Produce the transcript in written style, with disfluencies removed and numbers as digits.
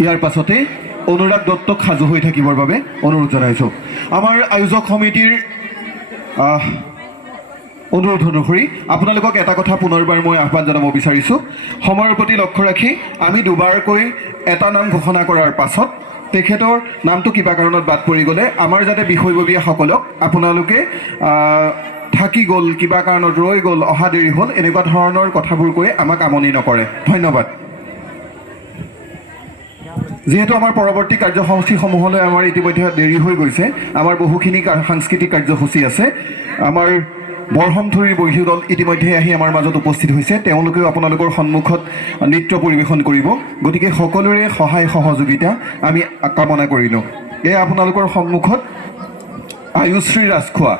ইয়াৰ পাছতে অনুৰাগ দত্তক সাজু হৈ থাকিবৰ বাবে অনুৰোধ জনাইছোঁ। আমাৰ আয়োজক সমিতিৰ অনুৰোধ অনুসৰি আপোনালোকক এটা কথা পুনৰবাৰ মই আহ্বান জনাব বিচাৰিছোঁ। সময়ৰ প্ৰতি লক্ষ্য ৰাখি আমি দুবাৰকৈ এটা নাম ঘোষণা কৰাৰ পাছত তেখেতৰ নামটো কিবা কাৰণত বাদ পৰি গ'লে আমাৰ যাতে বিষয়ববীয়াসকলক আপোনালোকে থাকি গ'ল, কিবা কাৰণত ৰৈ গ'ল, অহা দেৰি হ'ল, এনেকুৱা ধৰণৰ কথাবোৰ কৈ আমাক আমনি নকৰে। ধন্যবাদ। যিহেতু আমাৰ পৰৱৰ্তী কাৰ্যসূচীসমূহলৈ আমাৰ ইতিমধ্যে দেৰি হৈ গৈছে, আমাৰ বহুখিনি সাংস্কৃতিক কাৰ্যসূচী আছে। আমাৰ বৰহমথুৰিৰ বৈশী দল ইতিমধ্যে আহি আমাৰ মাজত উপস্থিত হৈছে। তেওঁলোকেও আপোনালোকৰ সন্মুখত নৃত্য পৰিৱেশন কৰিব। গতিকে সকলোৰে সহায় সহযোগিতা আমি কামনা কৰিলোঁ। এয়া আপোনালোকৰ সন্মুখত আয়ুশ্ৰী ৰাজখোৱা।